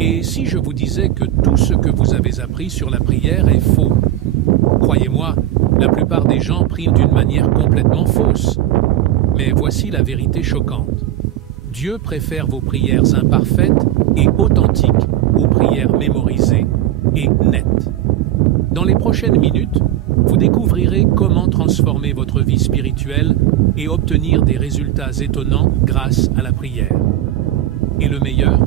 Et si je vous disais que tout ce que vous avez appris sur la prière est faux? Croyez-moi, la plupart des gens prient d'une manière complètement fausse. Mais voici la vérité choquante. Dieu préfère vos prières imparfaites et authentiques aux prières mémorisées et nettes. Dans les prochaines minutes, vous découvrirez comment transformer votre vie spirituelle et obtenir des résultats étonnants grâce à la prière. Et le meilleur?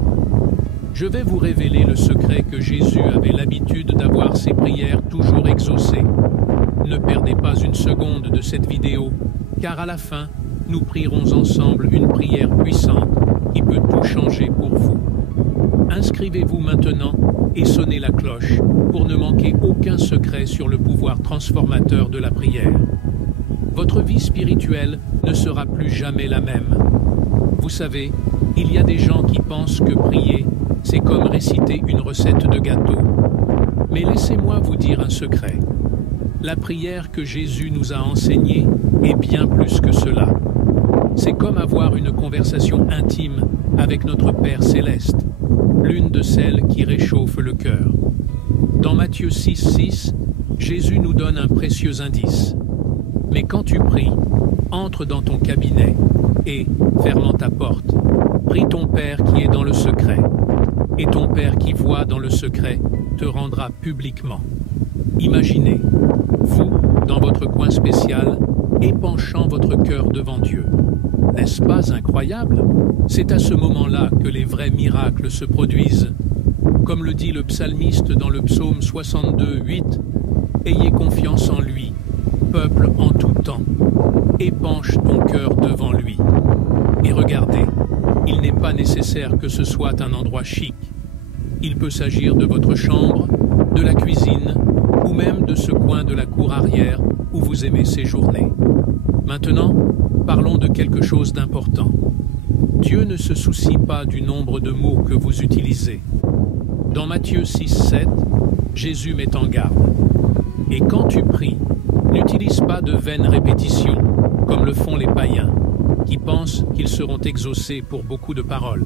Je vais vous révéler le secret que Jésus avait l'habitude d'avoir ses prières toujours exaucées. Ne perdez pas une seconde de cette vidéo, car à la fin, nous prierons ensemble une prière puissante qui peut tout changer pour vous. Inscrivez-vous maintenant et sonnez la cloche pour ne manquer aucun secret sur le pouvoir transformateur de la prière. Votre vie spirituelle ne sera plus jamais la même. Vous savez, il y a des gens qui pensent que prier, c'est comme réciter une recette de gâteau. Mais laissez-moi vous dire un secret. La prière que Jésus nous a enseignée est bien plus que cela. C'est comme avoir une conversation intime avec notre Père Céleste, l'une de celles qui réchauffe le cœur. Dans Matthieu 6,6, Jésus nous donne un précieux indice. Mais quand tu pries, entre dans ton cabinet et, fermant ta porte, prie ton Père qui est dans le secret. Et ton Père qui voit dans le secret te rendra publiquement. Imaginez, vous, dans votre coin spécial, épanchant votre cœur devant Dieu. N'est-ce pas incroyable? C'est à ce moment-là que les vrais miracles se produisent. Comme le dit le psalmiste dans le psaume 62,8, « Ayez confiance en lui, peuple en tout temps. Épanche ton cœur devant lui. » Et regardez, il n'est pas nécessaire que ce soit un endroit chic. Il peut s'agir de votre chambre, de la cuisine, ou même de ce coin de la cour arrière où vous aimez séjourner. Maintenant, parlons de quelque chose d'important. Dieu ne se soucie pas du nombre de mots que vous utilisez. Dans Matthieu 6,7, Jésus met en garde. « Et quand tu pries, n'utilise pas de vaines répétitions, comme le font les païens, qui pensent qu'ils seront exaucés pour beaucoup de paroles.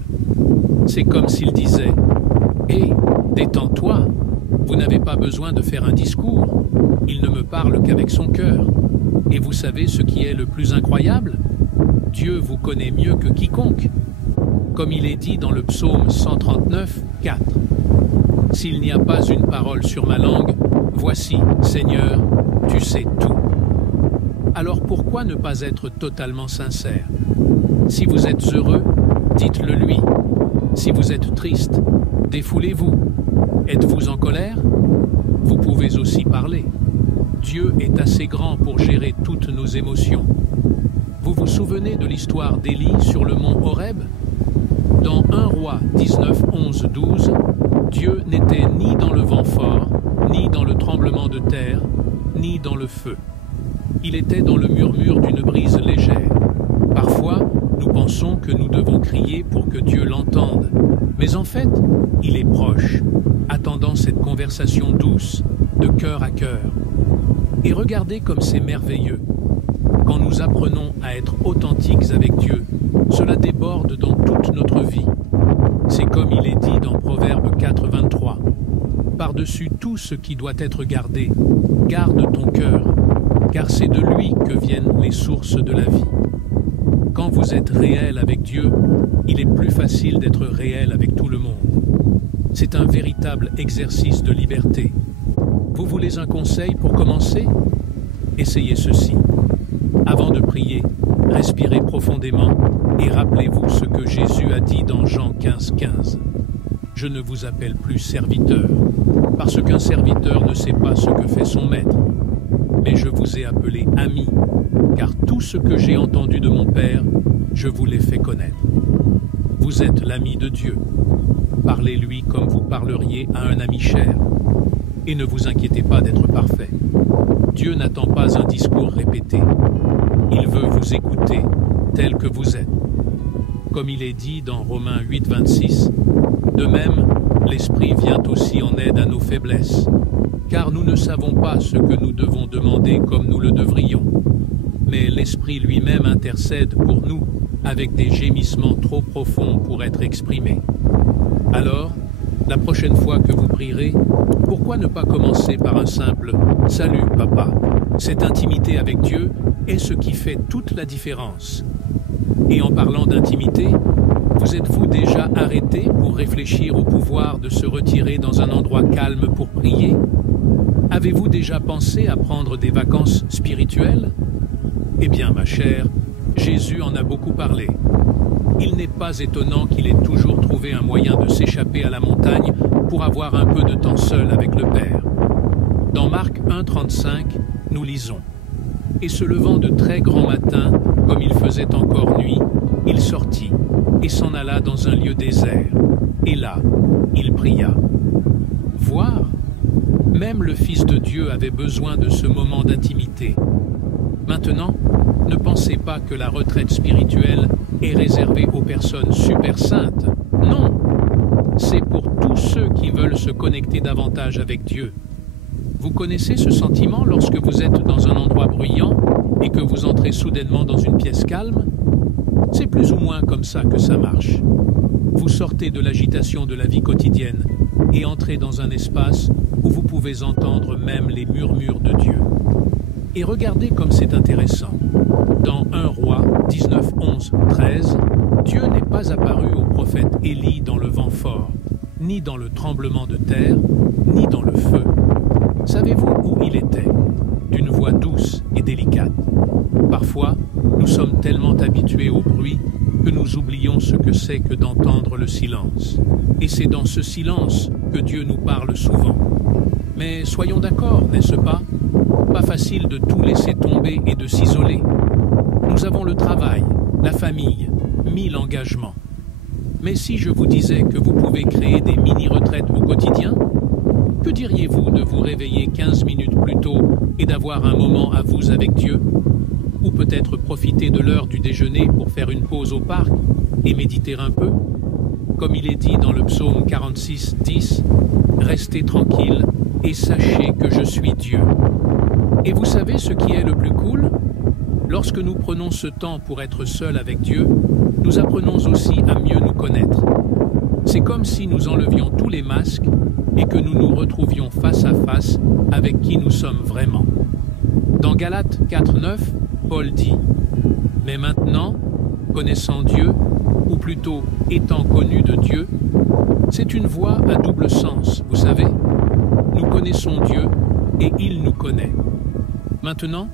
C'est comme s'ils disaient « Hé, détends-toi, vous n'avez pas besoin de faire un discours, il ne me parle qu'avec son cœur. » Et vous savez ce qui est le plus incroyable? Dieu vous connaît mieux que quiconque. Comme il est dit dans le psaume 139, 4. « S'il n'y a pas une parole sur ma langue, voici, Seigneur, tu sais tout. » Alors pourquoi ne pas être totalement sincère? Si vous êtes heureux, dites-le lui. Si vous êtes triste, défoulez-vous. Êtes-vous en colère? Vous pouvez aussi parler. Dieu est assez grand pour gérer toutes nos émotions. Vous vous souvenez de l'histoire d'Élie sur le mont Horeb? Dans 1 Roi 19, 11, 12, Dieu n'était ni dans le vent fort, ni dans le tremblement de terre, ni dans le feu. Il était dans le murmure d'une brise légère. Parfois, nous pensons que nous devons crier pour que Dieu l'entende. Mais en fait, il est proche, attendant cette conversation douce, de cœur à cœur. Et regardez comme c'est merveilleux. Quand nous apprenons à être authentiques avec Dieu, cela déborde dans toute notre vie. C'est comme il est dit dans Proverbe 4, 23. « Par-dessus tout ce qui doit être gardé, garde ton cœur, car c'est de lui que viennent les sources de la vie. » Quand vous êtes réel avec Dieu, il est plus facile d'être réel avec tout le monde. C'est un véritable exercice de liberté. Vous voulez un conseil pour commencer? Essayez ceci. Avant de prier, respirez profondément et rappelez-vous ce que Jésus a dit dans Jean 15, 15. « Je ne vous appelle plus serviteur, parce qu'un serviteur ne sait pas ce que fait son maître. Mais je vous ai appelé ami, car tout ce que j'ai entendu de mon Père, je vous l'ai fait connaître. Vous êtes l'ami de Dieu. Parlez-lui comme vous parleriez à un ami cher. Et ne vous inquiétez pas d'être parfait. Dieu n'attend pas un discours répété. Il veut vous écouter tel que vous êtes. Comme il est dit dans Romains 8, 26, « De même, l'Esprit vient aussi en aide à nos faiblesses, car nous ne savons pas ce que nous devons demander comme nous le devrions. Mais l'Esprit lui-même intercède pour nous avec des gémissements trop profonds pour être exprimés. Alors, La prochaine fois que vous prierez, pourquoi ne pas commencer par un simple « Salut, papa ». Cette intimité avec Dieu est ce qui fait toute la différence. Et en parlant d'intimité, vous êtes-vous déjà arrêté pour réfléchir au pouvoir de se retirer dans un endroit calme pour prier? Avez-vous déjà pensé à prendre des vacances spirituelles? Eh bien, ma chère, Jésus en a beaucoup parlé. Il n'est pas étonnant qu'il ait toujours trouvé un moyen de s'échapper à la montagne pour avoir un peu de temps seul avec le Père. Dans Marc 1,35, nous lisons « Et se levant de très grand matin, comme il faisait encore nuit, il sortit et s'en alla dans un lieu désert. Et là, il pria. » Voir, même le Fils de Dieu avait besoin de ce moment d'intimité. Maintenant, ne pensez pas que la retraite spirituelle est réservée aux personnes super saintes. Non, c'est pour tous ceux qui veulent se connecter davantage avec Dieu. Vous connaissez ce sentiment lorsque vous êtes dans un endroit bruyant et que vous entrez soudainement dans une pièce calme? C'est plus ou moins comme ça que ça marche. Vous sortez de l'agitation de la vie quotidienne et entrez dans un espace où vous pouvez entendre même les murmures de Dieu. Et regardez comme c'est intéressant. Dans 1 Roi 19, 11, 13, Dieu n'est pas apparu au prophète Élie dans le vent fort, ni dans le tremblement de terre, ni dans le feu. Savez-vous où il était? D'une voix douce et délicate. Parfois, nous sommes tellement habitués au bruit que nous oublions ce que c'est que d'entendre le silence. Et c'est dans ce silence que Dieu nous parle souvent. Mais soyons d'accord, n'est-ce pas? Pas facile de tout laisser tomber et de s'isoler. Nous avons le travail, la famille, 1000 engagements. Mais si je vous disais que vous pouvez créer des mini-retraites au quotidien, que diriez-vous de vous réveiller 15 minutes plus tôt et d'avoir un moment à vous avec Dieu? Ou peut-être profiter de l'heure du déjeuner pour faire une pause au parc et méditer un peu? Comme il est dit dans le psaume 46, 10, « Restez tranquille et sachez que je suis Dieu. » Et vous savez ce qui est le plus cool? Lorsque nous prenons ce temps pour être seuls avec Dieu, nous apprenons aussi à mieux nous connaître. C'est comme si nous enlevions tous les masques et que nous nous retrouvions face à face avec qui nous sommes vraiment. Dans Galates 4,9, Paul dit « Mais maintenant, connaissant Dieu, ou plutôt étant connu de Dieu, c'est une voie à double sens, vous savez. Nous connaissons Dieu et il nous connaît. Maintenant,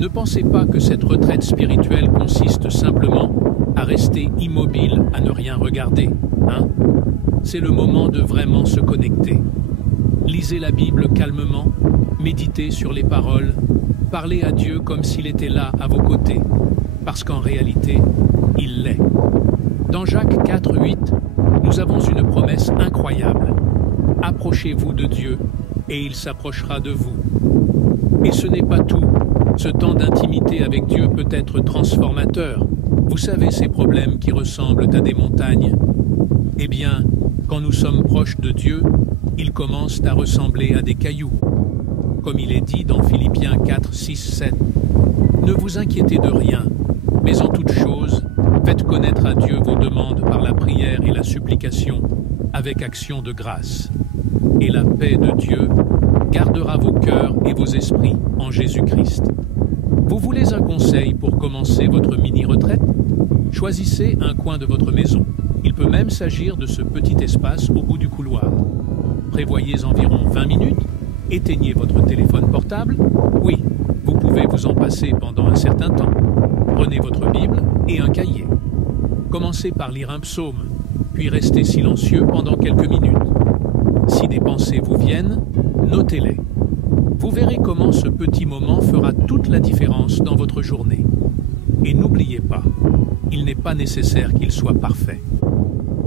ne pensez pas que cette retraite spirituelle consiste simplement à rester immobile, à ne rien regarder, hein? C'est le moment de vraiment se connecter. Lisez la Bible calmement, méditez sur les paroles, parlez à Dieu comme s'il était là à vos côtés, parce qu'en réalité, il l'est. Dans Jacques 4,8, nous avons une promesse incroyable. Approchez-vous de Dieu et il s'approchera de vous. Et ce n'est pas tout. Ce temps d'intimité avec Dieu peut être transformateur. Vous savez ces problèmes qui ressemblent à des montagnes? Eh bien, quand nous sommes proches de Dieu, ils commencent à ressembler à des cailloux. Comme il est dit dans Philippiens 4, 6, 7. Ne vous inquiétez de rien, mais en toute chose, faites connaître à Dieu vos demandes par la prière et la supplication, avec action de grâce. Et la paix de Dieu gardera vos cœurs et vos esprits en Jésus-Christ. Vous voulez un conseil pour commencer votre mini-retraite? Choisissez un coin de votre maison. Il peut même s'agir de ce petit espace au bout du couloir. Prévoyez environ 20 minutes. Éteignez votre téléphone portable. Oui, vous pouvez vous en passer pendant un certain temps. Prenez votre Bible et un cahier. Commencez par lire un psaume, puis restez silencieux pendant quelques minutes. Si des pensées vous viennent, notez-les. Vous verrez comment ce petit moment fera toute la différence dans votre journée. Et n'oubliez pas, il n'est pas nécessaire qu'il soit parfait.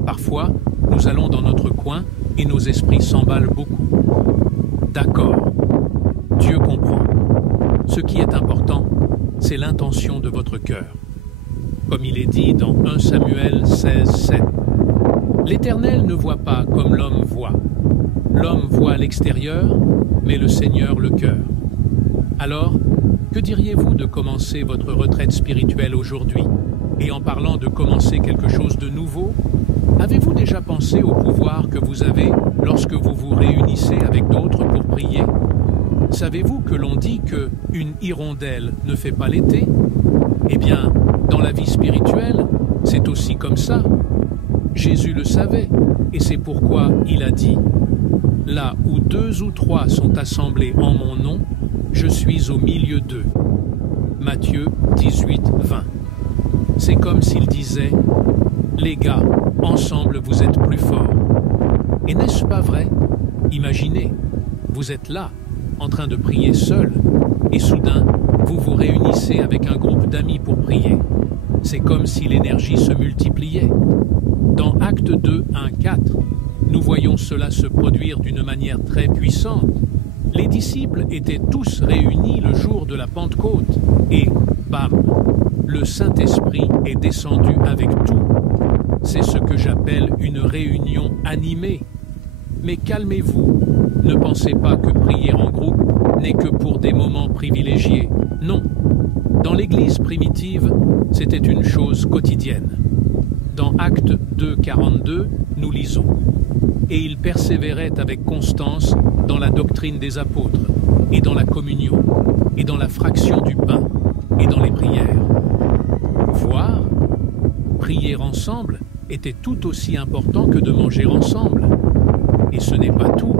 Parfois, nous allons dans notre coin et nos esprits s'emballent beaucoup. D'accord, Dieu comprend. Ce qui est important, c'est l'intention de votre cœur. Comme il est dit dans 1 Samuel 16, 7. L'Éternel ne voit pas comme l'homme voit. L'homme voit l'extérieur, mais le Seigneur le cœur. Alors, Que diriez-vous de commencer votre retraite spirituelle aujourd'hui? Et en parlant de commencer quelque chose de nouveau, avez-vous déjà pensé au pouvoir que vous avez lorsque vous vous réunissez avec d'autres pour prier? Savez-vous que l'on dit que une hirondelle ne fait pas l'été? Eh bien, dans la vie spirituelle, c'est aussi comme ça. Jésus le savait, et c'est pourquoi il a dit « Là où 2 ou 3 sont assemblés en mon nom, je suis au milieu d'eux. » Matthieu 18, 20. C'est comme s'il disait « Les gars, ensemble vous êtes plus forts. » Et n'est-ce pas vrai? Imaginez, vous êtes là, en train de prier seul, et soudain, vous vous réunissez avec un groupe d'amis pour prier. C'est comme si l'énergie se multipliait. Dans Actes 2, 1, 4, nous voyons cela se produire d'une manière très puissante. Les disciples étaient tous réunis le jour de la Pentecôte, et, bam, le Saint-Esprit est descendu avec tout. C'est ce que j'appelle une réunion animée. Mais calmez-vous, ne pensez pas que prier en groupe n'est que pour des moments privilégiés. Non. Dans l'Église primitive, c'était une chose quotidienne. Dans Actes 2, 42, nous lisons « Et ils persévéraient avec constance dans la doctrine des apôtres, et dans la communion, et dans la fraction du pain, et dans les prières. » Voir, prier ensemble était tout aussi important que de manger ensemble. Et ce n'est pas tout.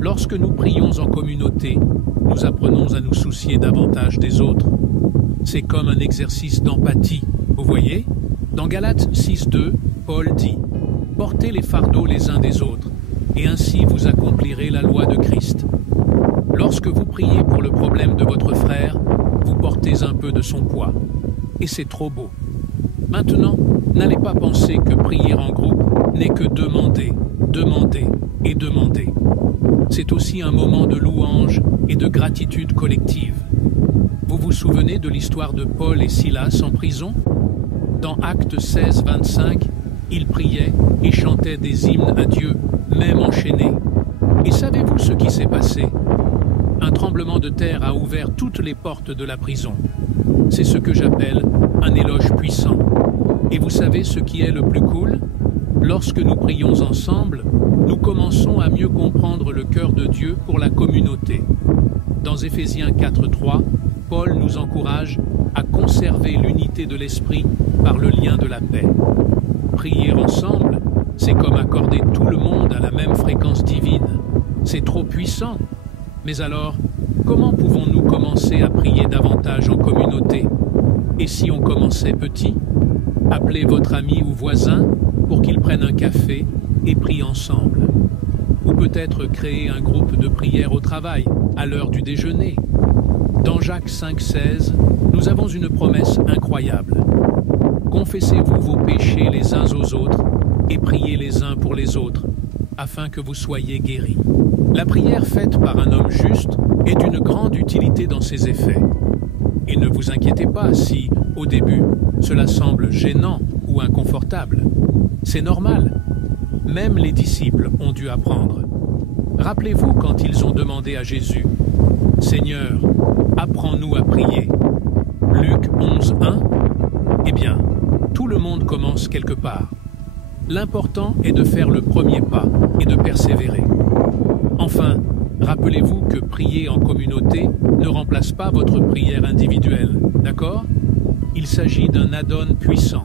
Lorsque nous prions en communauté, nous apprenons à nous soucier davantage des autres. C'est comme un exercice d'empathie, vous voyez? Dans Galates 6.2, Paul dit « Portez les fardeaux les uns des autres, et ainsi vous accomplirez la loi de Christ. » Lorsque vous priez pour le problème de votre frère, vous portez un peu de son poids. Et c'est trop beau. Maintenant, n'allez pas penser que prier en groupe n'est que demander, demander et demander. C'est aussi un moment de louange et de gratitude collective. Vous vous souvenez de l'histoire de Paul et Silas en prison? Dans Actes 16, 25, ils priaient et chantaient des hymnes à Dieu, même enchaînés. Et savez-vous ce qui s'est passé? Un tremblement de terre a ouvert toutes les portes de la prison. C'est ce que j'appelle un éloge puissant. Et vous savez ce qui est le plus cool? Lorsque nous prions ensemble, nous commençons à mieux comprendre le cœur de Dieu pour la communauté. Dans Éphésiens 4.3, Paul nous encourage à conserver l'unité de l'esprit par le lien de la paix. Prier ensemble, c'est comme accorder tout le monde à la même fréquence divine. C'est trop puissant. Mais alors, comment pouvons-nous commencer à prier davantage en communauté? Et si on commençait petit? Appelez votre ami ou voisin pour qu'ils prennent un café et prient ensemble. Ou peut-être créer un groupe de prière au travail, à l'heure du déjeuner. Dans Jacques 5,16, nous avons une promesse incroyable. Confessez-vous vos péchés les uns aux autres et priez les uns pour les autres, afin que vous soyez guéris. La prière faite par un homme juste est d'une grande utilité dans ses effets. Et ne vous inquiétez pas si, au début, cela semble gênant ou inconfortable. C'est normal. Même les disciples ont dû apprendre. Rappelez-vous quand ils ont demandé à Jésus « Seigneur, apprends-nous à prier ». Luc 11.1. Eh bien, tout le monde commence quelque part. L'important est de faire le premier pas et de persévérer. Enfin, rappelez-vous que prier en communauté ne remplace pas votre prière individuelle, d'accord? Il s'agit d'un add-on puissant.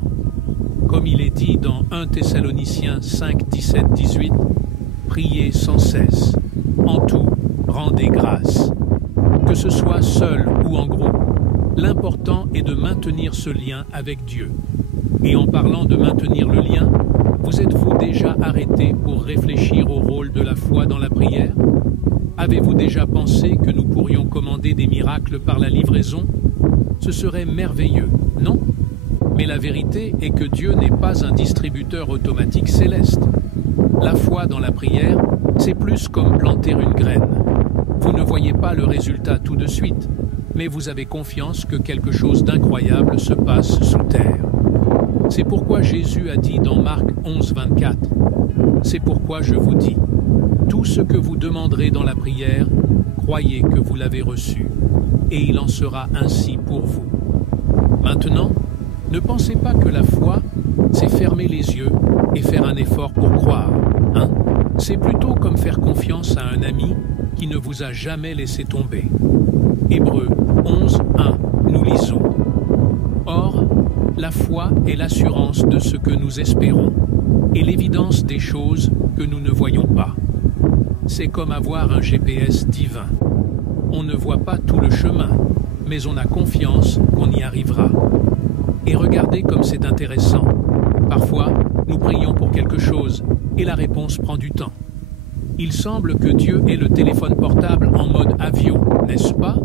Comme il est dit dans 1 Thessaloniciens 5, 17, 18, « Priez sans cesse, en tout, rendez grâce. » Que ce soit seul ou en groupe, l'important est de maintenir ce lien avec Dieu. Et en parlant de maintenir le lien, vous êtes-vous déjà arrêté pour réfléchir au rôle de la foi dans la prière? Avez-vous déjà pensé que nous pourrions commander des miracles par la livraison? Ce serait merveilleux, non? Mais la vérité est que Dieu n'est pas un distributeur automatique céleste. La foi dans la prière, c'est plus comme planter une graine. Vous ne voyez pas le résultat tout de suite, mais vous avez confiance que quelque chose d'incroyable se passe sous terre. C'est pourquoi Jésus a dit dans Marc 11, 24, « C'est pourquoi je vous dis, tout ce que vous demanderez dans la prière, croyez que vous l'avez reçu, et il en sera ainsi pour vous. Maintenant, ne pensez pas que la foi, c'est fermer les yeux et faire un effort pour croire, hein? C'est plutôt comme faire confiance à un ami qui ne vous a jamais laissé tomber. Hébreux 11, 1, nous lisons. Or, la foi est l'assurance de ce que nous espérons et l'évidence des choses que nous ne voyons pas. C'est comme avoir un GPS divin. On ne voit pas tout le chemin, mais on a confiance qu'on y arrivera. Et regardez comme c'est intéressant. Parfois, nous prions pour quelque chose et la réponse prend du temps. Il semble que Dieu ait le téléphone portable en mode avion, n'est-ce pas?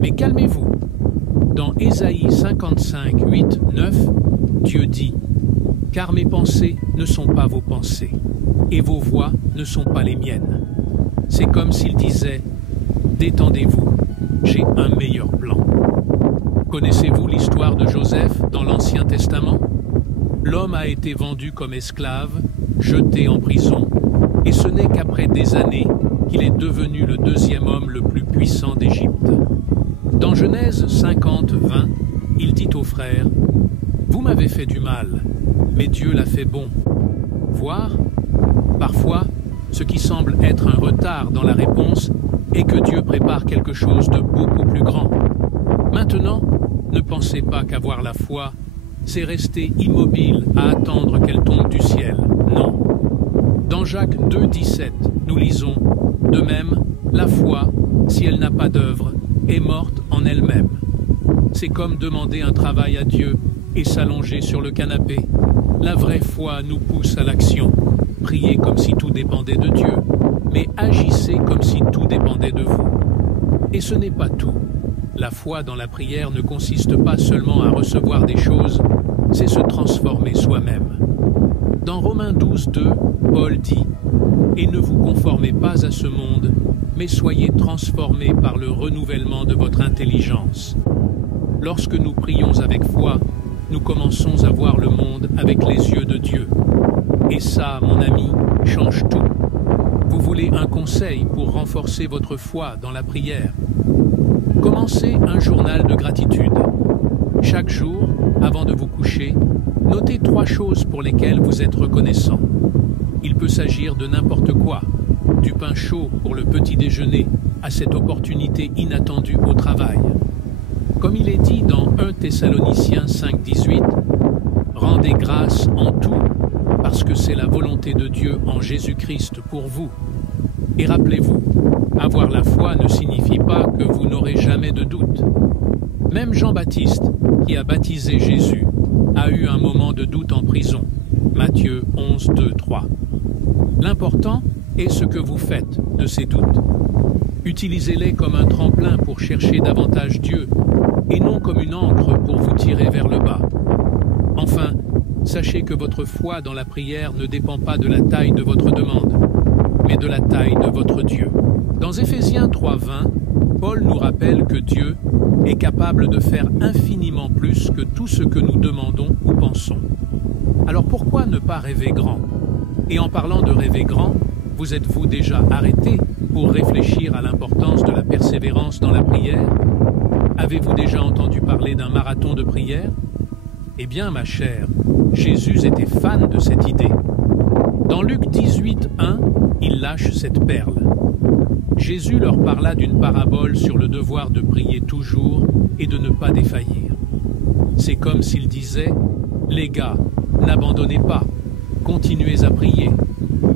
Mais calmez-vous. Dans Ésaïe 55, 8, 9, Dieu dit « Car mes pensées ne sont pas vos pensées, et vos voix ne sont pas les miennes. » C'est comme s'il disait « Détendez-vous, j'ai un meilleur plan. » Connaissez-vous l'histoire de Joseph dans l'Ancien Testament? L'homme a été vendu comme esclave, jeté en prison, et ce n'est qu'après des années qu'il est devenu le deuxième homme le plus puissant d'Égypte. Dans Genèse 50, 20, il dit aux frères « Vous m'avez fait du mal, mais Dieu l'a fait bon. » Voir, parfois, ce qui semble être un retard dans la réponse est que Dieu prépare quelque chose de beaucoup plus grand. Maintenant, ne pensez pas qu'avoir la foi, c'est rester immobile à attendre qu'elle tombe du ciel. Non. Dans Jacques 2, 17, nous lisons « De même, la foi, si elle n'a pas d'œuvre, est morte en elle-même. » C'est comme demander un travail à Dieu et s'allonger sur le canapé. La vraie foi nous pousse à l'action. Priez comme si tout dépendait de Dieu, mais agissez comme si tout dépendait de vous. Et ce n'est pas tout. La foi dans la prière ne consiste pas seulement à recevoir des choses, c'est se transformer soi-même. Dans Romains 12, 2, Paul dit « Et ne vous conformez pas à ce monde, mais soyez transformés par le renouvellement de votre intelligence. » Lorsque nous prions avec foi, nous commençons à voir le monde avec les yeux de Dieu. Et ça, mon ami, change tout. Vous voulez un conseil pour renforcer votre foi dans la prière? Commencez un journal de gratitude. Chaque jour, avant de vous coucher, notez 3 choses pour lesquelles vous êtes reconnaissant. Il peut s'agir de n'importe quoi, du pain chaud pour le petit déjeuner à cette opportunité inattendue au travail. Comme il est dit dans 1 Thessaloniciens 5, 18, « Rendez grâce en tout, parce que c'est la volonté de Dieu en Jésus-Christ pour vous. » Et rappelez-vous, avoir la foi ne signifie pas que vous n'aurez jamais de doute. Même Jean-Baptiste, qui a baptisé Jésus, a eu un moment de doute en prison. Matthieu 11, 2, 3. L'important est ce que vous faites de ces doutes. Utilisez-les comme un tremplin pour chercher davantage Dieu, et non comme une ancre pour vous tirer vers le bas. Enfin, sachez que votre foi dans la prière ne dépend pas de la taille de votre demande, mais de la taille de votre Dieu. Dans Éphésiens 3, 20, Paul nous rappelle que Dieu est capable de faire infiniment plus que tout ce que nous demandons ou pensons. Alors pourquoi ne pas rêver grand? Et en parlant de rêver grand, vous êtes-vous déjà arrêté pour réfléchir à l'importance de la persévérance dans la prière? Avez-vous déjà entendu parler d'un marathon de prière? Eh bien, ma chère, Jésus était fan de cette idée. Dans Luc 18, 1, il lâche cette perle. Jésus leur parla d'une parabole sur le devoir de prier toujours et de ne pas défaillir. C'est comme s'il disait « Les gars, n'abandonnez pas, continuez à prier.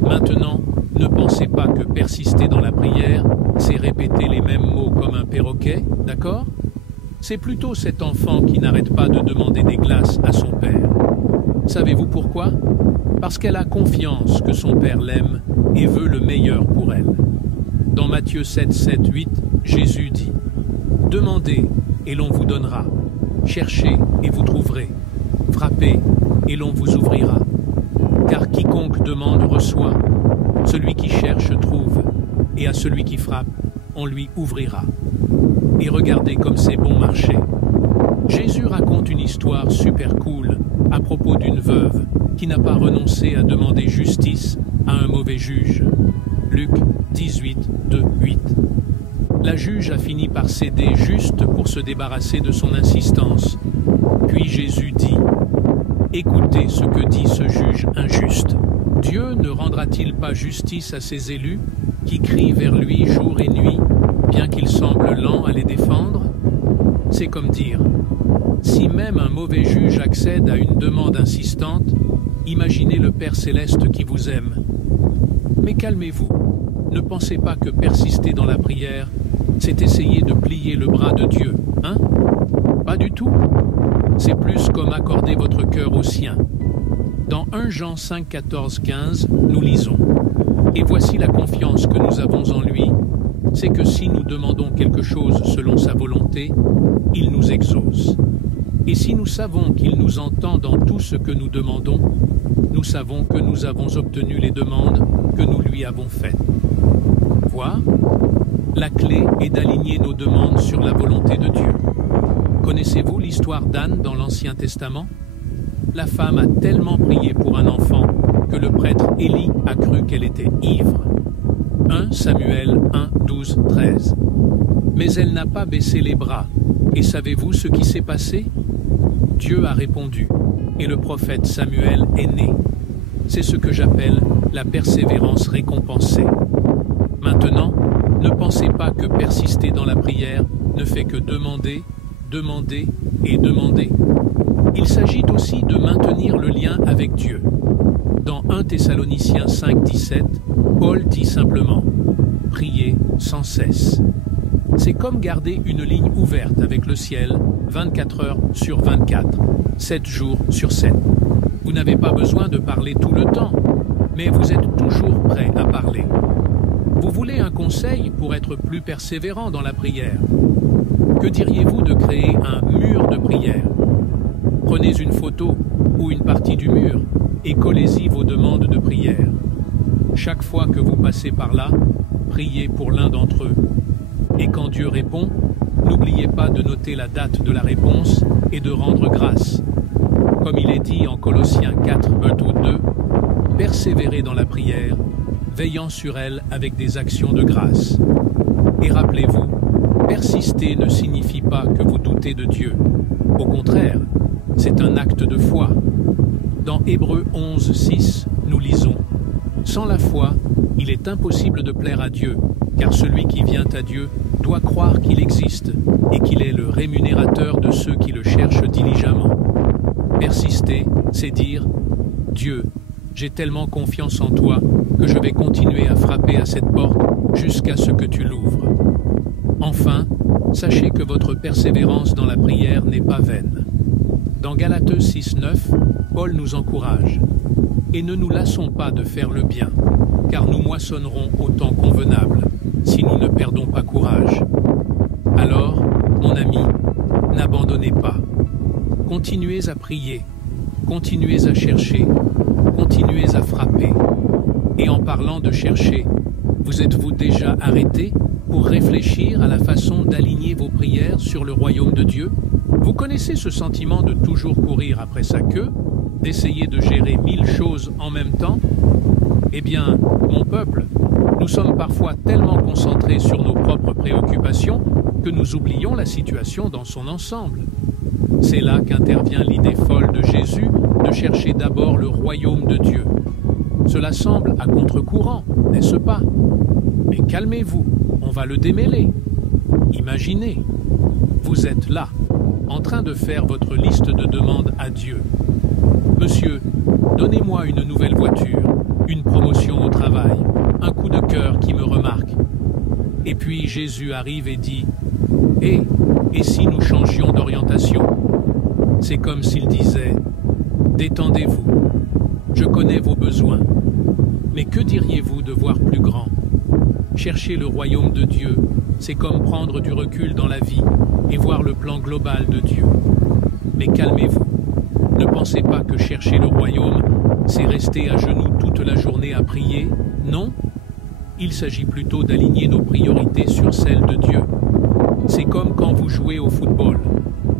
Maintenant, ne pensez pas que persister dans la prière, c'est répéter les mêmes mots comme un perroquet, d'accord? C'est plutôt cet enfant qui n'arrête pas de demander des glaces à son père. Savez-vous pourquoi? Parce qu'elle a confiance que son père l'aime et veut le meilleur pour elle. Dans Matthieu 7, 7, 8, Jésus dit « Demandez et l'on vous donnera. Cherchez et vous trouverez. Frappez et l'on vous ouvrira. Car quiconque demande reçoit. Celui qui cherche trouve. Et à celui qui frappe, on lui ouvrira. » Et regardez comme c'est bon marché. Jésus raconte une histoire super cool à propos d'une veuve qui n'a pas renoncé à demander justice à un mauvais juge. Luc 18, 2, 8. La juge a fini par céder juste pour se débarrasser de son insistance. Puis Jésus dit, « Écoutez ce que dit ce juge injuste. Dieu ne rendra-t-il pas justice à ses élus, qui crient vers lui jour et nuit, bien qu'il semble lent à les défendre ?» C'est comme dire, si même un mauvais juge accède à une demande insistante, imaginez le Père Céleste qui vous aime. Mais calmez-vous, ne pensez pas que persister dans la prière, c'est essayer de plier le bras de Dieu, hein? Pas du tout. C'est plus comme accorder votre cœur au sien. Dans 1 Jean 5, 14, 15, nous lisons « Et voici la confiance que nous avons en lui, c'est que si nous demandons quelque chose selon sa volonté, il nous exauce. Et si nous savons qu'il nous entend dans tout ce que nous demandons, nous savons que nous avons obtenu les demandes que nous lui avons faites. » Vois, la clé est d'aligner nos demandes sur la volonté de Dieu. Connaissez-vous l'histoire d'Anne dans l'Ancien Testament? La femme a tellement prié pour un enfant que le prêtre Élie a cru qu'elle était ivre. 1 Samuel 1, 12, 13. Mais elle n'a pas baissé les bras. Et savez-vous ce qui s'est passé? Dieu a répondu, et le prophète Samuel est né. C'est ce que j'appelle la persévérance récompensée. Maintenant, ne pensez pas que persister dans la prière ne fait que demander, demander et demander. Il s'agit aussi de maintenir le lien avec Dieu. Dans 1 Thessaloniciens 5, 17, Paul dit simplement « Priez sans cesse ». C'est comme garder une ligne ouverte avec le ciel 24 heures sur 24, 7 jours sur 7. Vous n'avez pas besoin de parler tout le temps, mais vous êtes toujours prêt à parler. Vous voulez un conseil pour être plus persévérant dans la prière? Que diriez-vous de créer un mur de prière? Prenez une photo ou une partie du mur et collez-y vos demandes de prière. Chaque fois que vous passez par là, priez pour l'un d'entre eux. Et quand Dieu répond, n'oubliez pas de noter la date de la réponse et de rendre grâce. Comme il est dit en Colossiens 4, 1 au 2, persévérez dans la prière, veillant sur elle avec des actions de grâce. Et rappelez-vous, persister ne signifie pas que vous doutez de Dieu. Au contraire, c'est un acte de foi. Dans Hébreux 11, 6, nous lisons « Sans la foi, il est impossible de plaire à Dieu, car celui qui vient à Dieu doit croire qu'il existe et qu'il est le rémunérateur de ceux qui le cherchent diligemment. » Persister, c'est dire « Dieu, j'ai tellement confiance en toi que je vais continuer à frapper à cette porte jusqu'à ce que tu l'ouvres. » Enfin, sachez que votre persévérance dans la prière n'est pas vaine. Dans Galates 6, 9, Paul nous encourage « Et ne nous lassons pas de faire le bien, car nous moissonnerons au temps convenable, si nous ne perdons pas courage. » Alors, mon ami, n'abandonnez pas. Continuez à prier, continuez à chercher, continuez à frapper. Et en parlant de chercher, vous êtes-vous déjà arrêté pour réfléchir à la façon d'aligner vos prières sur le royaume de Dieu? Vous connaissez ce sentiment de toujours courir après sa queue, d'essayer de gérer 1000 choses en même temps? Eh bien, mon peuple, nous sommes parfois tellement concentrés sur nos propres préoccupations que nous oublions la situation dans son ensemble. C'est là qu'intervient l'idée folle de Jésus de chercher d'abord le royaume de Dieu. Cela semble à contre-courant, n'est-ce pas? Mais calmez-vous, on va le démêler. Imaginez, vous êtes là, en train de faire votre liste de demandes à Dieu. Monsieur, donnez-moi une nouvelle voiture, une promotion au travail, un coup de cœur qui me remarque. Et puis Jésus arrive et dit « et si nous changions d'orientation ?» C'est comme s'il disait « Détendez-vous, je connais vos besoins. Mais que diriez-vous de voir plus grand? Chercher le royaume de Dieu, c'est comme prendre du recul dans la vie et voir le plan global de Dieu. Mais calmez-vous. Ne pensez pas que chercher le royaume, c'est rester à genoux toute la journée à prier. Non, il s'agit plutôt d'aligner nos priorités sur celles de Dieu. C'est comme quand vous jouez au football.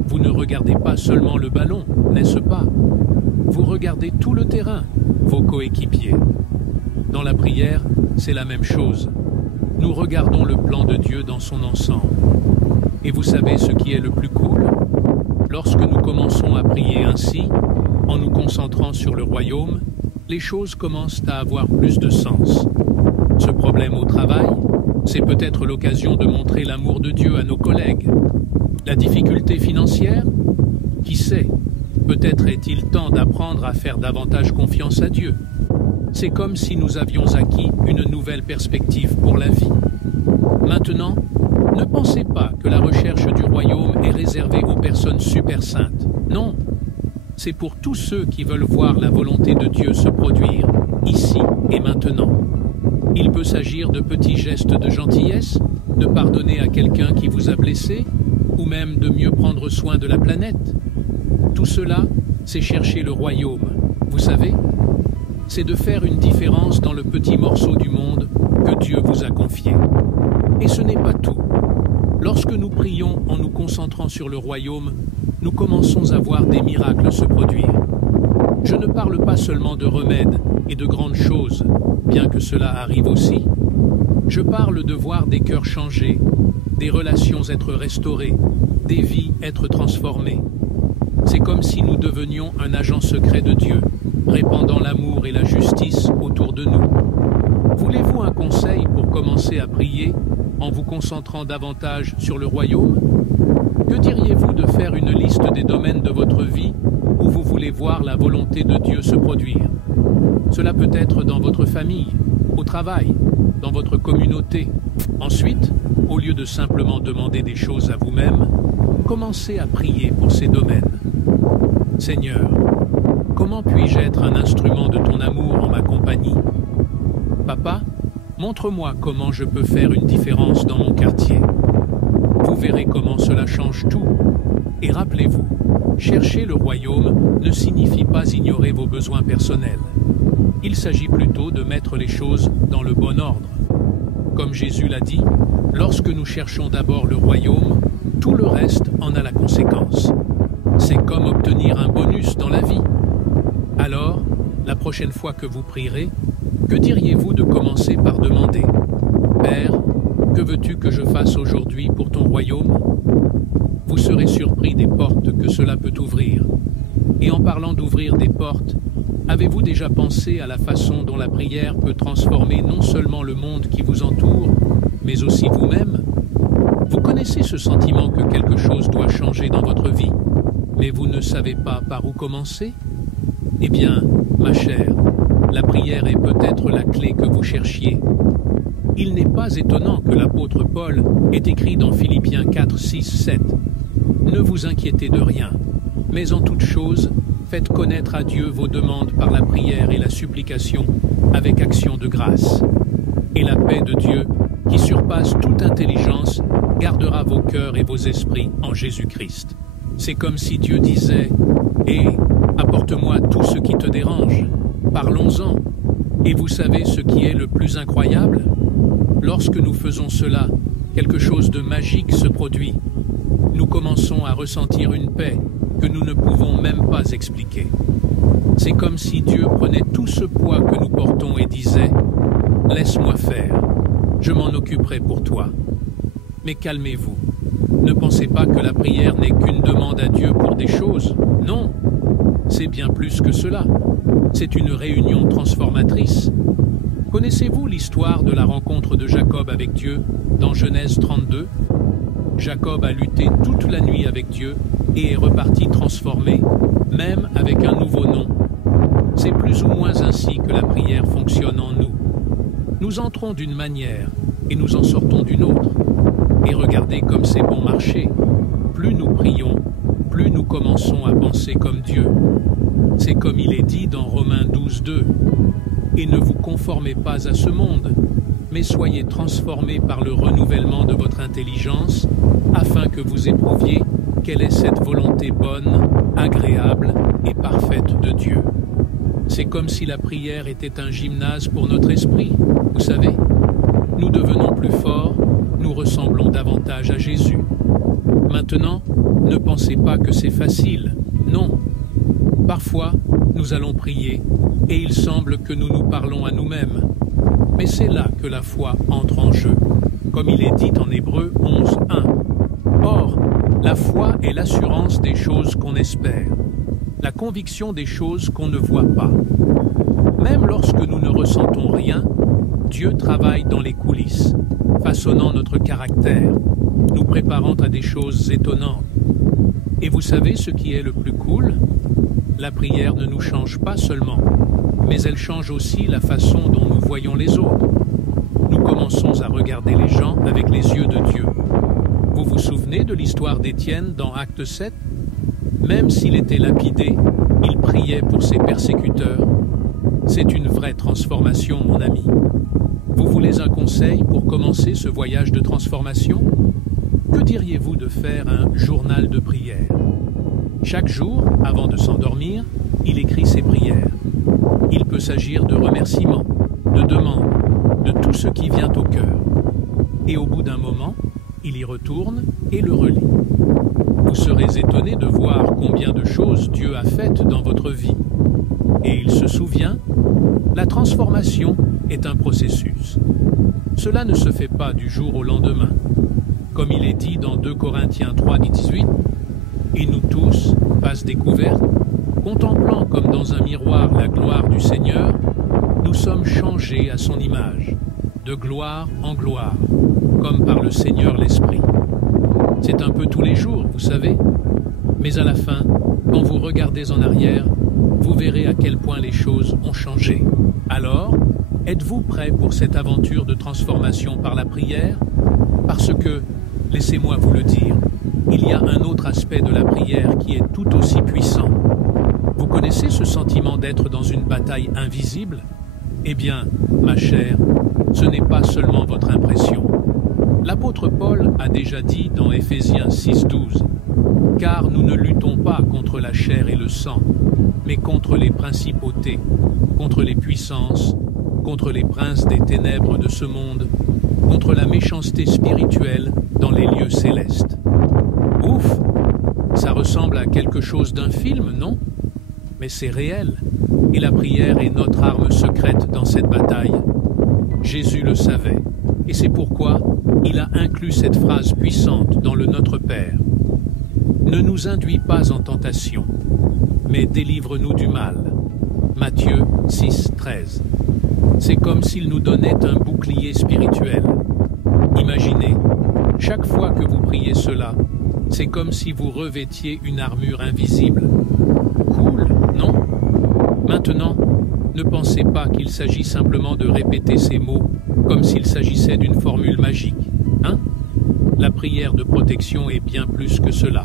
Vous ne regardez pas seulement le ballon, n'est-ce pas? Vous regardez tout le terrain, vos coéquipiers. Dans la prière, c'est la même chose. nous regardons le plan de Dieu dans son ensemble. Et vous savez ce qui est le plus cool? Lorsque nous commençons à prier ainsi, en nous concentrant sur le royaume, les choses commencent à avoir plus de sens. Ce problème au travail, c'est peut-être l'occasion de montrer l'amour de Dieu à nos collègues. La difficulté financière? Qui sait? Peut-être est-il temps d'apprendre à faire davantage confiance à Dieu. C'est comme si nous avions acquis une nouvelle perspective pour la vie. Maintenant, ne pensez pas que la recherche du royaume est réservée aux personnes super saintes. Non, c'est pour tous ceux qui veulent voir la volonté de Dieu se produire, ici et maintenant. Il peut s'agir de petits gestes de gentillesse, de pardonner à quelqu'un qui vous a blessé, ou même de mieux prendre soin de la planète. Tout cela, c'est chercher le royaume, vous savez? C'est de faire une différence dans le petit morceau du monde que Dieu vous a confié. Et ce n'est pas tout. Lorsque nous prions en nous concentrant sur le royaume, nous commençons à voir des miracles se produire. Je ne parle pas seulement de remèdes et de grandes choses, bien que cela arrive aussi. Je parle de voir des cœurs changer, des relations être restaurées, des vies être transformées. C'est comme si nous devenions un agent secret de Dieu, répandant l'amour et la justice autour de nous. Voulez-vous un conseil pour commencer à prier en vous concentrant davantage sur le royaume? Que diriez-vous de faire une liste des domaines de votre vie où vous voulez voir la volonté de Dieu se produire? Cela peut être dans votre famille, au travail, dans votre communauté. Ensuite, au lieu de simplement demander des choses à vous-même, commencez à prier pour ces domaines. Seigneur, comment puis-je être un instrument de ton amour en ma compagnie? Papa, montre-moi comment je peux faire une différence dans mon quartier. Vous verrez comment cela change tout. Et rappelez-vous, chercher le royaume ne signifie pas ignorer vos besoins personnels. Il s'agit plutôt de mettre les choses dans le bon ordre. Comme Jésus l'a dit, lorsque nous cherchons d'abord le royaume, tout le reste en a la conséquence. C'est comme obtenir un bonus dans la vie. Alors, la prochaine fois que vous prierez, que diriez-vous de commencer par demander « Père, que veux-tu que je fasse aujourd'hui pour ton royaume ?» Vous serez surpris des portes que cela peut ouvrir. Et en parlant d'ouvrir des portes, avez-vous déjà pensé à la façon dont la prière peut transformer non seulement le monde qui vous entoure, mais aussi vous-même? Vous connaissez ce sentiment que quelque chose doit changer dans votre vie, mais vous ne savez pas par où commencer? Eh bien, ma chère, la prière est peut-être la clé que vous cherchiez. Il n'est pas étonnant que l'apôtre Paul ait écrit dans Philippiens 4, 6, 7 « Ne vous inquiétez de rien, mais en toute chose, faites connaître à Dieu vos demandes par la prière et la supplication avec action de grâce. Et la paix de Dieu, qui surpasse toute intelligence, gardera vos cœurs et vos esprits en Jésus-Christ. » C'est comme si Dieu disait « Hé, apporte-moi tout ce qui te dérange, parlons-en. » Et vous savez ce qui est le plus incroyable? Lorsque nous faisons cela, quelque chose de magique se produit. Nous commençons à ressentir une paix que nous ne pouvons même pas expliquer. C'est comme si Dieu prenait tout ce poids que nous portons et disait « Laisse-moi faire, je m'en occuperai pour toi. » Mais calmez-vous. Ne pensez pas que la prière n'est qu'une demande à Dieu pour des choses. Non, c'est bien plus que cela. C'est une réunion transformatrice. Connaissez-vous l'histoire de la rencontre de Jacob avec Dieu dans Genèse 32? Jacob a lutté toute la nuit avec Dieu et est reparti transformé, même avec un nouveau nom. C'est plus ou moins ainsi que la prière fonctionne en nous. Nous entrons d'une manière et nous en sortons d'une autre. Et regardez comme c'est bon marché. Plus nous prions, plus nous commençons à penser comme Dieu. C'est comme il est dit dans Romains 12, 2. « Et ne vous conformez pas à ce monde, mais soyez transformés par le renouvellement de votre intelligence, afin que vous éprouviez quelle est cette volonté bonne, agréable et parfaite de Dieu. » C'est comme si la prière était un gymnase pour notre esprit, vous savez. Nous devenons plus forts, nous ressemblons davantage à Jésus. Maintenant, ne pensez pas que c'est facile, non. Parfois, nous allons prier et il semble que nous nous parlons à nous-mêmes. Mais c'est là que la foi entre en jeu, comme il est dit en Hébreux 11:1. Or, la foi est l'assurance des choses qu'on espère, la conviction des choses qu'on ne voit pas. Même lorsque nous ne ressentons rien, Dieu travaille dans les coulisses, façonnant notre caractère, nous préparant à des choses étonnantes. Et vous savez ce qui est le plus cool? La prière ne nous change pas seulement, mais elle change aussi la façon dont nous voyons les autres. Nous commençons à regarder les gens avec les yeux de Dieu. Vous vous souvenez de l'histoire d'Étienne dans Acte 7? Même s'il était lapidé, il priait pour ses persécuteurs. C'est une vraie transformation, mon ami. Vous voulez un conseil pour commencer ce voyage de transformation? Que diriez-vous de faire un journal de prière? Chaque jour, avant de s'endormir, il écrit ses prières. Il peut s'agir de remerciements, de demandes, de tout ce qui vient au cœur. Et au bout d'un moment, il y retourne et le relit. Vous serez étonné de voir combien de choses Dieu a faites dans votre vie. Et il se souvient, la transformation est un processus. Cela ne se fait pas du jour au lendemain. Comme il est dit dans 2 Corinthiens 3:18, « Et nous tous, face découverte, contemplant comme dans un miroir la gloire du Seigneur, nous sommes changés à son image, de gloire en gloire, comme par le Seigneur l'Esprit. » C'est un peu tous les jours, vous savez. Mais à la fin, quand vous regardez en arrière, vous verrez à quel point les choses ont changé. Alors, êtes-vous prêt pour cette aventure de transformation par la prière? Parce que, laissez-moi vous le dire, il y a un autre aspect de la prière qui est tout aussi puissant. Vous connaissez ce sentiment d'être dans une bataille invisible? Eh bien, ma chère, ce n'est pas seulement votre impression. L'apôtre Paul a déjà dit dans Éphésiens 6:12, « Car nous ne luttons pas contre la chair et le sang, mais contre les principautés, contre les puissances, contre les princes des ténèbres de ce monde, contre la méchanceté spirituelle dans les lieux célestes. » Ouf! Ça ressemble à quelque chose d'un film, non? Mais c'est réel, et la prière est notre arme secrète dans cette bataille. Jésus le savait, et c'est pourquoi il a inclus cette phrase puissante dans le Notre Père. Ne nous induis pas en tentation, mais délivre-nous du mal. Matthieu 6:13. C'est comme s'il nous donnait un bouclier spirituel. Imaginez, chaque fois que vous priez cela, c'est comme si vous revêtiez une armure invisible. Cool, non? Maintenant, ne pensez pas qu'il s'agit simplement de répéter ces mots comme s'il s'agissait d'une formule magique, hein? La prière de protection est bien plus que cela.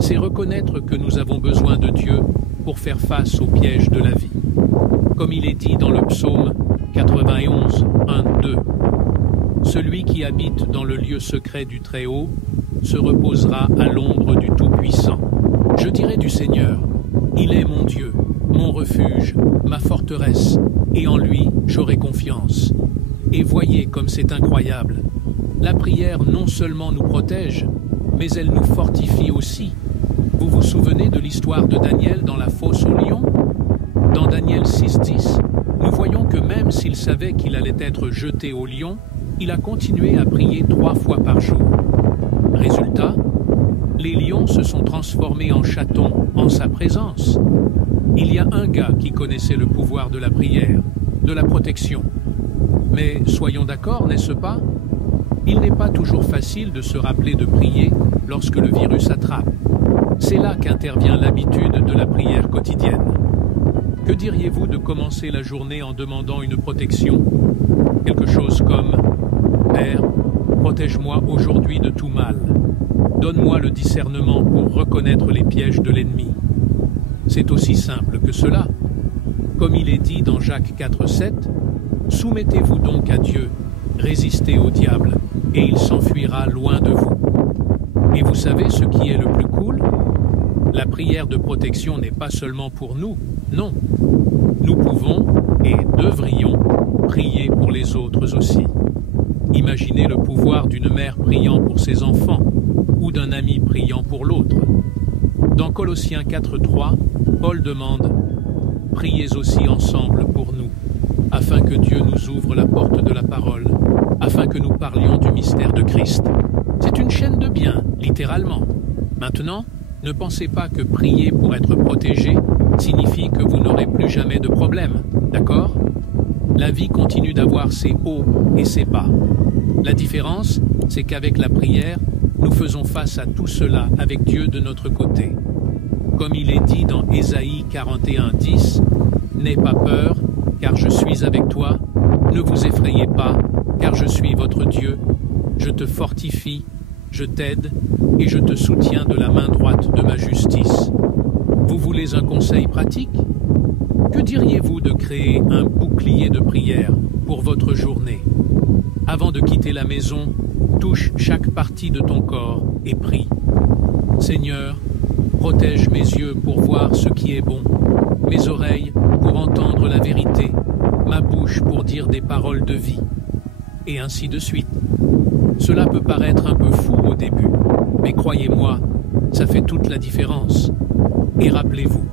C'est reconnaître que nous avons besoin de Dieu pour faire face aux pièges de la vie. Comme il est dit dans le psaume 91, 1-2. Celui qui habite dans le lieu secret du Très-Haut se reposera à l'ombre du Tout-Puissant. Je dirai du Seigneur, il est mon Dieu, mon refuge, ma forteresse, et en lui j'aurai confiance. Et voyez comme c'est incroyable. La prière non seulement nous protège, mais elle nous fortifie aussi. Vous vous souvenez de l'histoire de Daniel dans la fosse aux lions? Dans Daniel 6:10, nous voyons que même s'il savait qu'il allait être jeté aux lions, il a continué à prier 3 fois par jour. Résultat, les lions se sont transformés en chatons en sa présence. Il y a un gars qui connaissait le pouvoir de la prière, de la protection. Mais soyons d'accord, n'est-ce pas? Il n'est pas toujours facile de se rappeler de prier lorsque le virus attrape. C'est là qu'intervient l'habitude de la prière quotidienne. Que diriez-vous de commencer la journée en demandant une protection? Quelque chose comme « Père, protège-moi aujourd'hui de tout mal. Donne-moi le discernement pour reconnaître les pièges de l'ennemi. » C'est aussi simple que cela. Comme il est dit dans Jacques 4:7, « Soumettez-vous donc à Dieu, résistez au diable, et il s'enfuira loin de vous. » Et vous savez ce qui est le plus cool? La prière de protection n'est pas seulement pour nous, non. Nous pouvons et devrions prier pour les autres aussi. Imaginez le pouvoir d'une mère priant pour ses enfants ou d'un ami priant pour l'autre. Dans Colossiens 4:3, Paul demande « Priez aussi ensemble pour nous. » afin que Dieu nous ouvre la porte de la parole, afin que nous parlions du mystère de Christ. C'est une chaîne de biens, littéralement. Maintenant, ne pensez pas que prier pour être protégé signifie que vous n'aurez plus jamais de problème, d'accord? La vie continue d'avoir ses hauts et ses bas. La différence, c'est qu'avec la prière, nous faisons face à tout cela avec Dieu de notre côté. Comme il est dit dans Ésaïe 41:10, « N'aie pas peur, car je suis avec toi. Ne vous effrayez pas, car je suis votre Dieu. Je te fortifie, je t'aide et je te soutiens de la main droite de ma justice. » Vous voulez un conseil pratique? Que diriez-vous de créer un bouclier de prière pour votre journée? Avant de quitter la maison, touche chaque partie de ton corps et prie. Seigneur, protège mes yeux pour voir ce qui est bon, mes oreilles pour entendre la vérité, ma bouche pour dire des paroles de vie, et ainsi de suite. Cela peut paraître un peu fou au début, mais croyez-moi, ça fait toute la différence. Et rappelez-vous,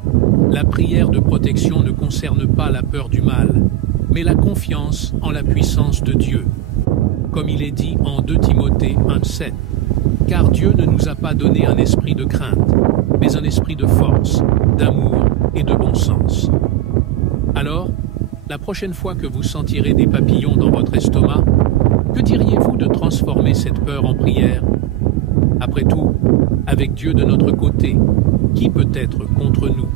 la prière de protection ne concerne pas la peur du mal, mais la confiance en la puissance de Dieu. Comme il est dit en 2 Timothée 1:7, « Car Dieu ne nous a pas donné un esprit de crainte, mais un esprit de force, d'amour et de bon sens. » Alors, la prochaine fois que vous sentirez des papillons dans votre estomac, que diriez-vous de transformer cette peur en prière? Après tout, avec Dieu de notre côté, qui peut être contre nous?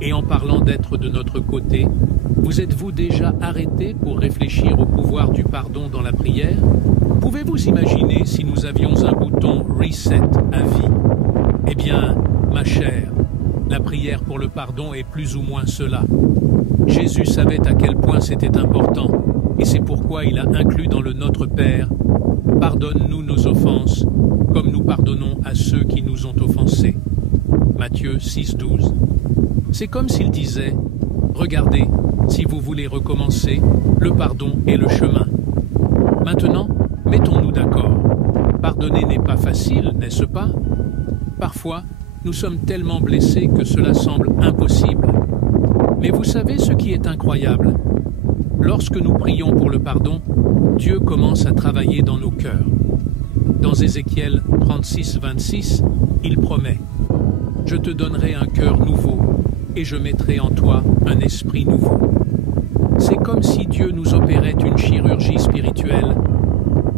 Et en parlant d'être de notre côté, vous êtes-vous déjà arrêté pour réfléchir au pouvoir du pardon dans la prière? Pouvez-vous imaginer si nous avions un bouton « Reset » à vie? Eh bien, ma chère, la prière pour le pardon est plus ou moins cela. Jésus savait à quel point c'était important, et c'est pourquoi il a inclus dans le Notre Père « Pardonne-nous nos offenses, comme nous pardonnons à ceux qui nous ont offensés. » Matthieu 6:12. C'est comme s'il disait « Regardez, si vous voulez recommencer, le pardon est le chemin. » Maintenant, mettons-nous d'accord. Pardonner n'est pas facile, n'est-ce pas? Parfois, nous sommes tellement blessés que cela semble impossible. Mais vous savez ce qui est incroyable? Lorsque nous prions pour le pardon, Dieu commence à travailler dans nos cœurs. Dans Ézéchiel 36:26, il promet « Je te donnerai un cœur nouveau, et je mettrai en toi un esprit nouveau. » C'est comme si Dieu nous opérait une chirurgie spirituelle,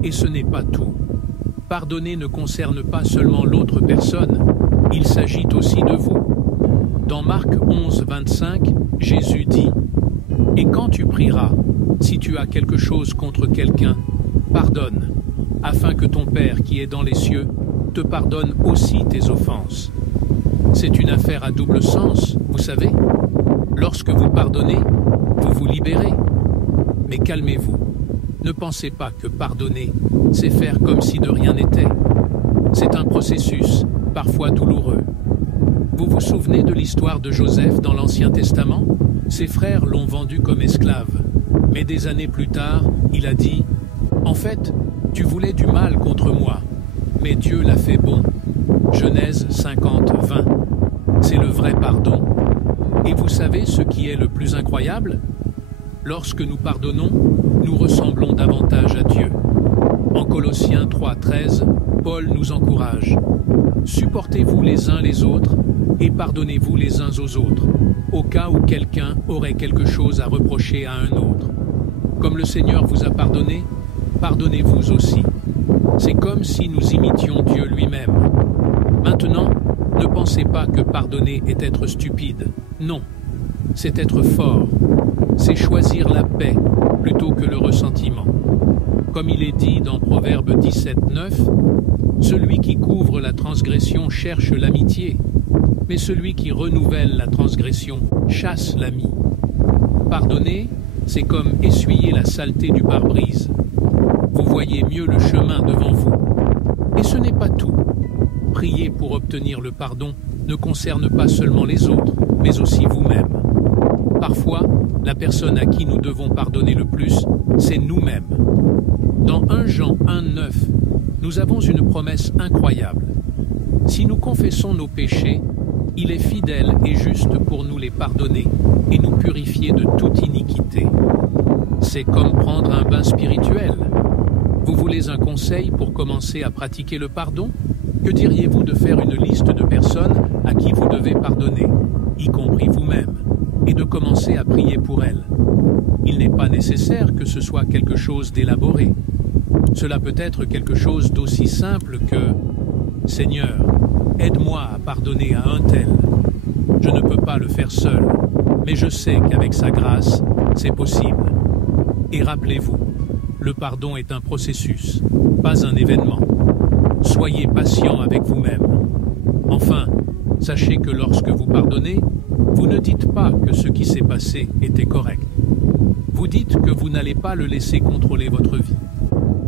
et ce n'est pas tout. Pardonner ne concerne pas seulement l'autre personne, il s'agit aussi de vous. Dans Marc 11:25, Jésus dit « Et quand tu prieras, si tu as quelque chose contre quelqu'un, pardonne, afin que ton Père qui est dans les cieux te pardonne aussi tes offenses. » C'est une affaire à double sens, vous savez. Lorsque vous pardonnez, vous vous libérez. Mais calmez-vous. Ne pensez pas que pardonner, c'est faire comme si de rien n'était. C'est un processus, parfois douloureux. Vous vous souvenez de l'histoire de Joseph dans l'Ancien Testament? Ses frères l'ont vendu comme esclave. Mais des années plus tard, il a dit « En fait, tu voulais du mal contre moi, mais Dieu l'a fait bon. » Genèse 50:20. C'est le vrai pardon. Et vous savez ce qui est le plus incroyable? Lorsque nous pardonnons, nous ressemblons davantage à Dieu. En Colossiens 3:13, Paul nous encourage. Supportez-vous les uns les autres et pardonnez-vous les uns aux autres, au cas où quelqu'un aurait quelque chose à reprocher à un autre. Comme le Seigneur vous a pardonné, pardonnez-vous aussi. C'est comme si nous imitions Dieu lui-même. Maintenant, ne pensez pas que pardonner est être stupide. Non, c'est être fort. C'est choisir la paix plutôt que le ressentiment. Comme il est dit dans Proverbe 17:9, « Celui qui couvre la transgression cherche l'amitié, mais celui qui renouvelle la transgression chasse l'ami. » Pardonner, c'est comme essuyer la saleté du pare-brise. Vous voyez mieux le chemin devant vous. Et ce n'est pas tout. Prier pour obtenir le pardon ne concerne pas seulement les autres, mais aussi vous-même. Parfois, la personne à qui nous devons pardonner le plus, c'est nous-mêmes. Dans 1 Jean 1:9, nous avons une promesse incroyable. Si nous confessons nos péchés, Il est fidèle et juste pour nous les pardonner et nous purifier de toute iniquité. C'est comme prendre un bain spirituel. Vous voulez un conseil pour commencer à pratiquer le pardon? Que diriez-vous de faire une liste de personnes à qui vous devez pardonner, y compris vous-même, et de commencer à prier pour elles? Il n'est pas nécessaire que ce soit quelque chose d'élaboré. Cela peut être quelque chose d'aussi simple que « Seigneur, aide-moi à pardonner à un tel. Je ne peux pas le faire seul, mais je sais qu'avec sa grâce, c'est possible. » Et rappelez-vous, le pardon est un processus, pas un événement. Soyez patient avec vous-même. Enfin, sachez que lorsque vous pardonnez, vous ne dites pas que ce qui s'est passé était correct. Vous dites que vous n'allez pas le laisser contrôler votre vie.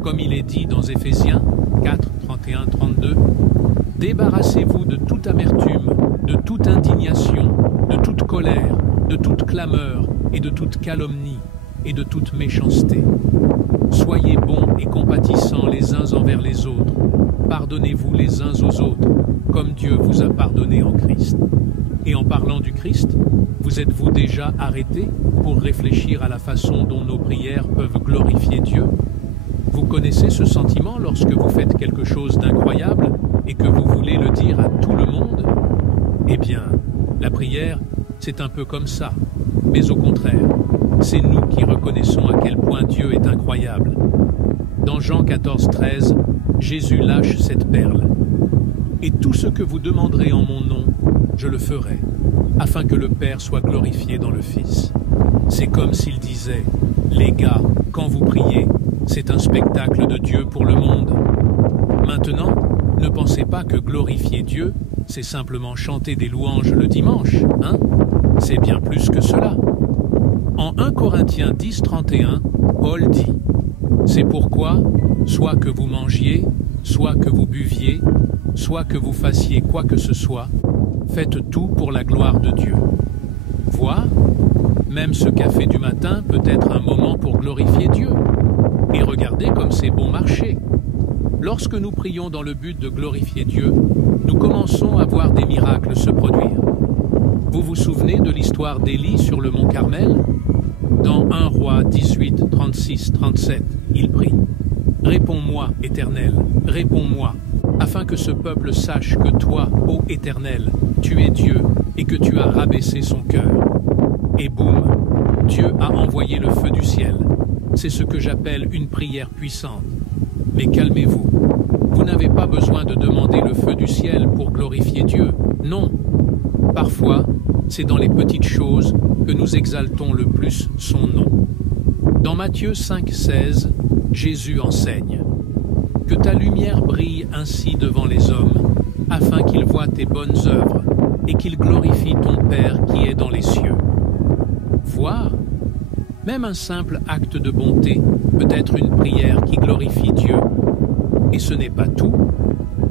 Comme il est dit dans Éphésiens 4, 31-32, « Débarrassez-vous de toute amertume, de toute indignation, de toute colère, de toute clameur et de toute calomnie et de toute méchanceté. Soyez bons et compatissants les uns envers les autres. Pardonnez-vous les uns aux autres, comme Dieu vous a pardonné en Christ. » Et en parlant du Christ, vous êtes-vous déjà arrêté pour réfléchir à la façon dont nos prières peuvent glorifier Dieu? Vous connaissez ce sentiment lorsque vous faites quelque chose d'incroyable et que vous voulez le dire à tout le monde? Eh bien, la prière, c'est un peu comme ça. Mais au contraire, c'est nous qui reconnaissons à quel point Dieu est incroyable. Dans Jean 14, 13, Jésus lâche cette perle. « Et tout ce que vous demanderez en mon nom, je le ferai, afin que le Père soit glorifié dans le Fils. » C'est comme s'il disait, « Les gars, quand vous priez, c'est un spectacle de Dieu pour le monde. » Maintenant, ne pensez pas que glorifier Dieu, c'est simplement chanter des louanges le dimanche, hein? C'est bien plus que cela. En 1 Corinthiens 10, 31, Paul dit « C'est pourquoi, soit que vous mangiez, soit que vous buviez, soit que vous fassiez quoi que ce soit, faites tout pour la gloire de Dieu. » Vois, même ce café du matin peut être un moment pour glorifier Dieu. Et regardez comme c'est bon marché. Lorsque nous prions dans le but de glorifier Dieu, nous commençons à voir des miracles se produire. Vous vous souvenez de l'histoire d'Élie sur le mont Carmel? Dans 1 Roi 18, 36, 37, il prie « Réponds-moi, Éternel, réponds-moi, afin que ce peuple sache que toi, ô Éternel, tu es Dieu et que tu as rabaissé son cœur. » Et boum, Dieu a envoyé le feu du ciel. C'est ce que j'appelle une prière puissante. Mais calmez-vous. Vous n'avez pas besoin de demander le feu du ciel pour glorifier Dieu. Non. Parfois, c'est dans les petites choses que nous exaltons le plus son nom. Dans Matthieu 5, 16, Jésus enseigne « Que ta lumière brille ainsi devant les hommes, afin qu'ils voient tes bonnes œuvres et qu'ils glorifient ton Père qui est dans les cieux. » Voir, même un simple acte de bonté peut être une prière qui glorifie Dieu. Et ce n'est pas tout.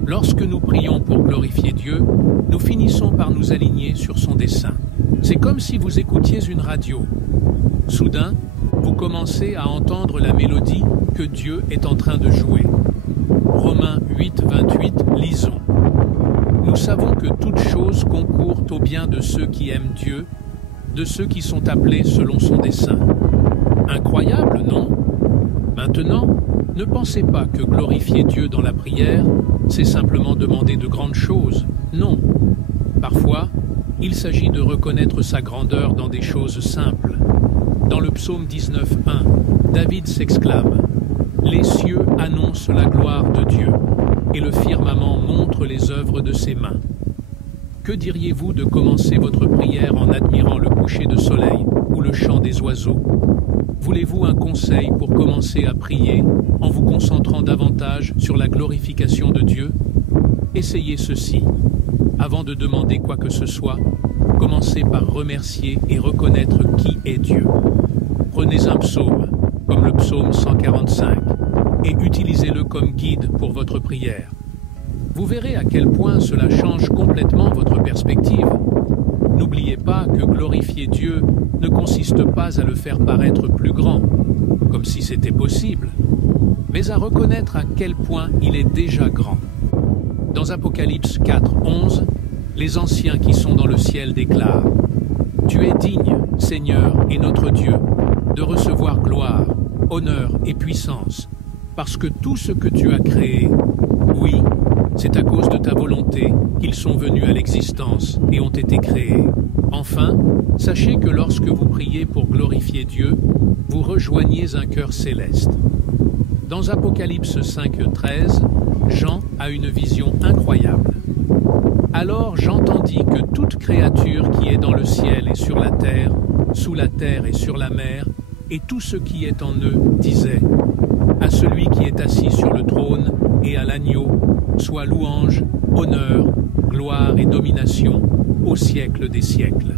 Lorsque nous prions pour glorifier Dieu, nous finissons par nous aligner sur son dessein. C'est comme si vous écoutiez une radio. Soudain, vous commencez à entendre la mélodie que Dieu est en train de jouer. Romains 8, 28, lisons. « Nous savons que toutes choses concourent au bien de ceux qui aiment Dieu, de ceux qui sont appelés selon son dessein. » Incroyable, non? Maintenant, ne pensez pas que glorifier Dieu dans la prière, c'est simplement demander de grandes choses. Non. Parfois, il s'agit de reconnaître sa grandeur dans des choses simples. Dans le psaume 19, 1, David s'exclame « Les cieux annoncent la gloire de Dieu, et le firmament montre les œuvres de ses mains. » Que diriez-vous de commencer votre prière en admirant le coucher de soleil ou le chant des oiseaux? Voulez-vous un conseil pour commencer à prier en vous concentrant davantage sur la glorification de Dieu? Essayez ceci. Avant de demander quoi que ce soit, commencez par remercier et reconnaître qui est Dieu. Prenez un psaume, comme le psaume 145, et utilisez-le comme guide pour votre prière. Vous verrez à quel point cela change complètement votre perspective. N'oubliez pas que glorifier Dieu ne consiste pas à le faire paraître plus grand, comme si c'était possible, mais à reconnaître à quel point il est déjà grand. Dans Apocalypse 4, 11, les anciens qui sont dans le ciel déclarent: Tu es digne, Seigneur et notre Dieu, de recevoir gloire, honneur et puissance, parce que tout ce que tu as créé, oui, c'est à cause de ta volonté qu'ils sont venus à l'existence et ont été créés. Enfin, sachez que lorsque vous priez pour glorifier Dieu, vous rejoignez un cœur céleste. Dans Apocalypse 5:13, Jean a une vision incroyable. Alors j'entendis que toute créature qui est dans le ciel et sur la terre, sous la terre et sur la mer, et tout ce qui est en eux, disait: À celui qui est assis sur le trône et à l'agneau, soit louange, honneur, gloire et domination au siècle des siècles.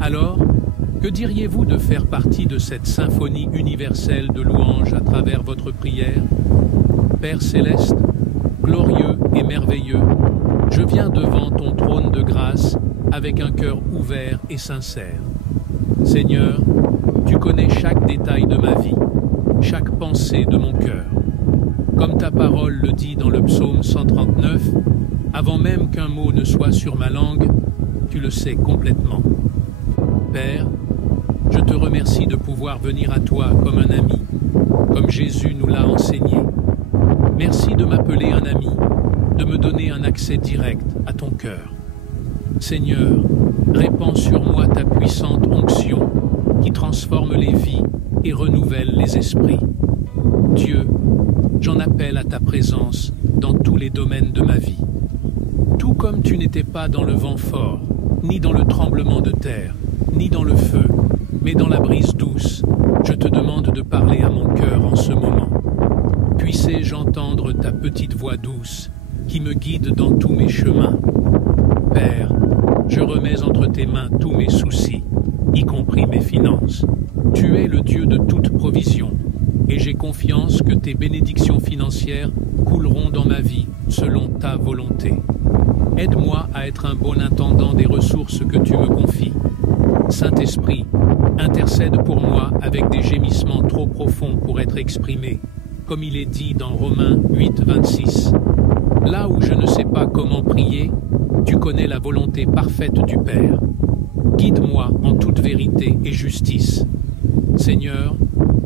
Alors, que diriez-vous de faire partie de cette symphonie universelle de louanges à travers votre prière? Père céleste, glorieux et merveilleux, je viens devant ton trône de grâce avec un cœur ouvert et sincère. Seigneur, tu connais chaque détail de ma vie, chaque pensée de mon cœur. Comme ta parole le dit dans le psaume 139, avant même qu'un mot ne soit sur ma langue, tu le sais complètement. Père, je te remercie de pouvoir venir à toi comme un ami, comme Jésus nous l'a enseigné. Merci de m'appeler un ami, de me donner un accès direct à ton cœur. Seigneur, répands sur moi ta puissante onction qui transforme les vies et renouvelle les esprits. Dieu, j'en appelle à ta présence dans tous les domaines de ma vie. Tout comme tu n'étais pas dans le vent fort, ni dans le tremblement de terre, ni dans le feu, mais dans la brise douce, je te demande de parler à mon cœur en ce moment. Puissé-je entendre ta petite voix douce qui me guide dans tous mes chemins. Père, je remets entre tes mains tous mes soucis, y compris mes finances. Tu es le Dieu de toute provision, et j'ai confiance que tes bénédictions financières couleront dans ma vie selon ta volonté. Aide-moi à être un bon intendant des ressources que tu me confies. Saint-Esprit, intercède pour moi avec des gémissements trop profonds pour être exprimés, comme il est dit dans Romains 8:26. Là où je ne sais pas comment prier, tu connais la volonté parfaite du Père. Guide-moi en toute vérité et justice. Seigneur,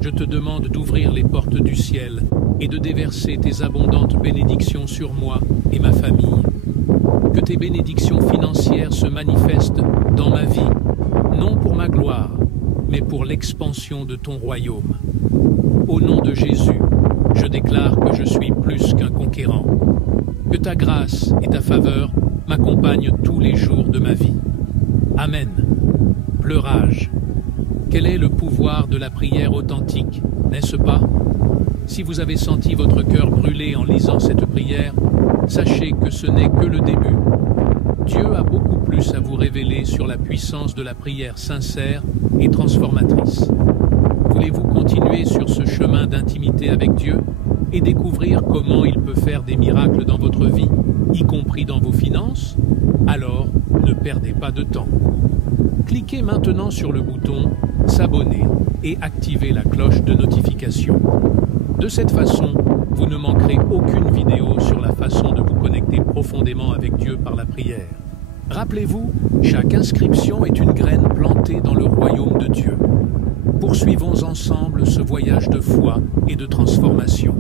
je te demande d'ouvrir les portes du ciel et de déverser tes abondantes bénédictions sur moi et ma famille. Que tes bénédictions financières se manifestent dans ma vie, non pour ma gloire, mais pour l'expansion de ton royaume. Au nom de Jésus, je déclare que je suis plus qu'un conquérant. Que ta grâce et ta faveur m'accompagnent tous les jours de ma vie. Amen. Pleurage. Quel est le pouvoir de la prière authentique, n'est-ce pas? Si vous avez senti votre cœur brûler en lisant cette prière, sachez que ce n'est que le début. Dieu a beaucoup plus à vous révéler sur la puissance de la prière sincère et transformatrice. Voulez-vous continuer sur ce chemin d'intimité avec Dieu et découvrir comment il peut faire des miracles dans votre vie, y compris dans vos finances? Alors, ne perdez pas de temps. Cliquez maintenant sur le bouton « S'abonner » et activez la cloche de notification. De cette façon, vous ne manquerez aucune vidéo sur la façon de vous connecter profondément avec Dieu par la prière. Rappelez-vous, chaque inscription est une graine plantée dans le royaume de Dieu. Poursuivons ensemble ce voyage de foi et de transformation.